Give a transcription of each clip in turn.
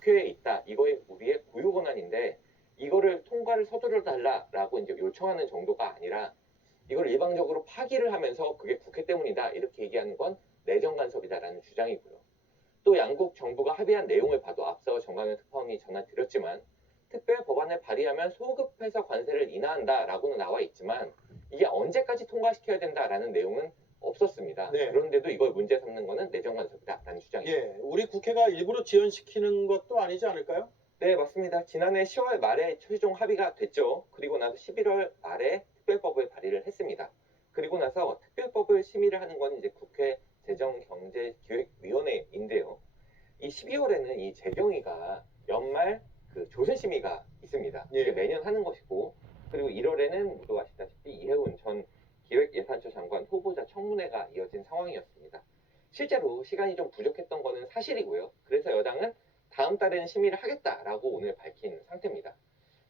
국회에 있다. 이거에 우리의 고유 권한인데 이거를 통과를 서두르 달라라고 이제 요청하는 정도가 아니라 이걸 일방적으로 파기를 하면서 그게 국회 때문이다 이렇게 얘기하는 건 내정 간섭이다라는 주장이고요. 또 양국 정부가 합의한 내용을 봐도 앞서 정강현 특파원이 전화드렸지만 특별 법안을 발의하면 소급해서 관세를 인하한다라고는 나와 있지만 이게 언제까지 통과시켜야 된다라는 내용은 없었습니다. 네. 그런데도 이걸 문제 삼는 것은 내정 간섭이다라는 주장입니다. 예, 우리 국회가 일부러 지연시키는 것도 아니지 않을까요? 네, 맞습니다. 지난해 10월 말에 최종 합의가 됐죠. 그리고 나서 11월 말에 특별법을 발의를 했습니다. 그리고 나서 특별법을 심의를 하는 건 이제 국회 재정경제기획위원회인데요. 이 12월에는 이 재경위가 연말 그 조세심의가 있습니다. 예. 이게 매년 하는 것이고, 그리고 1월에는 모두 아시다시피 이해운 전 기획예산처 장관 후보자 청문회가 이어진 상황이었습니다. 실제로 시간이 좀 부족했던 거는 사실이고요. 그래서 여당은 다음 달에는 심의를 하겠다라고 오늘 밝힌 상태입니다.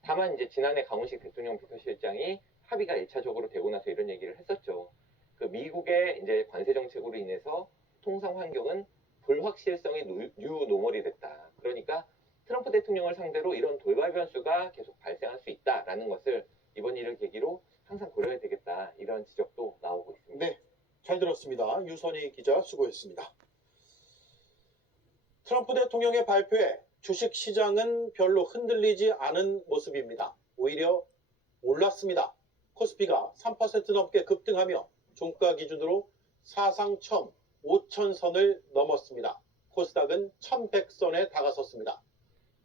다만 이제 지난해 강훈식 대통령 비서실장이 합의가 1차적으로 되고 나서 이런 얘기를 했었죠. 그 미국의 이제 관세 정책으로 인해서 통상 환경은 불확실성이 뉴노멀이 됐다. 그러니까 트럼프 대통령을 상대로 이런 돌발 변수가 계속 발생할 수 있다라는 것을 이번 일을 계기로 항상 고려해야 되겠다. 이런 지적도 나오고 있습니다. 네, 잘 들었습니다. 유선희 기자 수고했습니다. 트럼프 대통령의 발표에 주식시장은 별로 흔들리지 않은 모습입니다. 오히려 올랐습니다. 코스피가 3% 넘게 급등하며 종가 기준으로 사상 처음 5,000선을 넘었습니다. 코스닥은 1,100선에 다가섰습니다.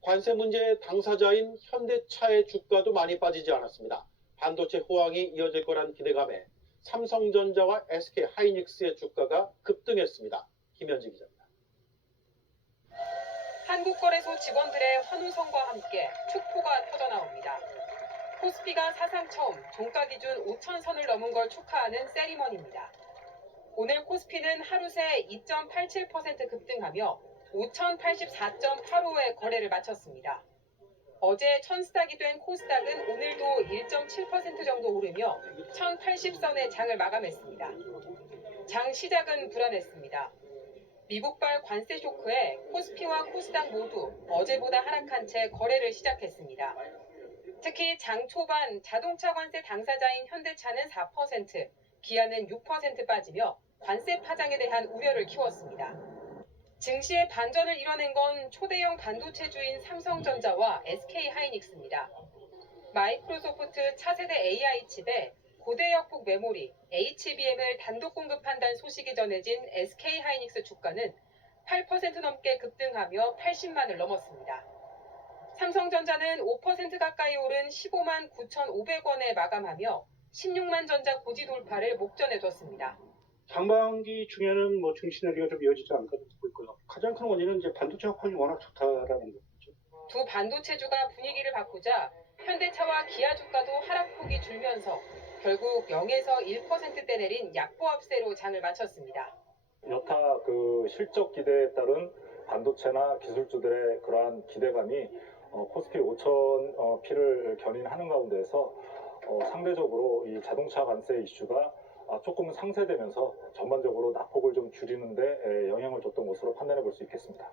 관세 문제의 당사자인 현대차의 주가도 많이 빠지지 않았습니다. 반도체 호황이 이어질 거란 기대감에 삼성전자와 SK하이닉스의 주가가 급등했습니다. 김현지 기자입니다. 한국거래소 직원들의 환호성과 함께 축포가 터져나옵니다. 코스피가 사상 처음 종가 기준 5,000선을 넘은 걸 축하하는 세리머니입니다. 오늘 코스피는 하루 새 2.87% 급등하며 5,084.85의 거래를 마쳤습니다. 어제 천스닥이 된 코스닥은 오늘도 1.7% 정도 오르며 1,080선의 장을 마감했습니다. 장 시작은 불안했습니다. 미국발 관세 쇼크에 코스피와 코스닥 모두 어제보다 하락한 채 거래를 시작했습니다. 특히 장 초반 자동차 관세 당사자인 현대차는 4%, 기아는 6% 빠지며 관세 파장에 대한 우려를 키웠습니다. 증시의 반전을 이뤄낸 건 초대형 반도체주인 삼성전자와 SK하이닉스입니다. 마이크로소프트 차세대 AI 칩에 고대역폭 메모리 HBM을 단독 공급한다는 소식이 전해진 SK하이닉스 주가는 8% 넘게 급등하며 80만을 넘었습니다. 삼성전자는 5% 가까이 오른 15만 9,500원에 마감하며 16만 전자 고지 돌파를 목전에 뒀습니다. 상반기 중에는 증시 내리가 좀 이어지지 않을까 보고 있고요. 가장 큰 원인은 이제 반도체 확황이 워낙 좋다라는 거죠. 두 반도체주가 분위기를 바꾸자 현대차와 기아 주가도 하락폭이 줄면서 결국 0에서 1%대 내린 약보합세로 장을 마쳤습니다. 여타 그 실적 기대에 따른 반도체나 기술주들의 그러한 기대감이 코스피 5,000 피를 견인하는 가운데에서 상대적으로 이 자동차 관세 이슈가 조금 상쇄되면서 전반적으로 낙폭을 좀 줄이는데 영향을 줬던 것으로 판단해 볼 수 있겠습니다.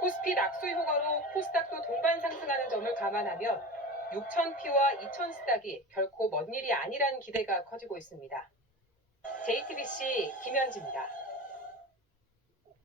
코스피 낙수 효과로 코스닥도 동반 상승하는 점을 감안하면 6,000피와 2,000스닥이 결코 먼 일이 아니란 기대가 커지고 있습니다. JTBC 김현지입니다.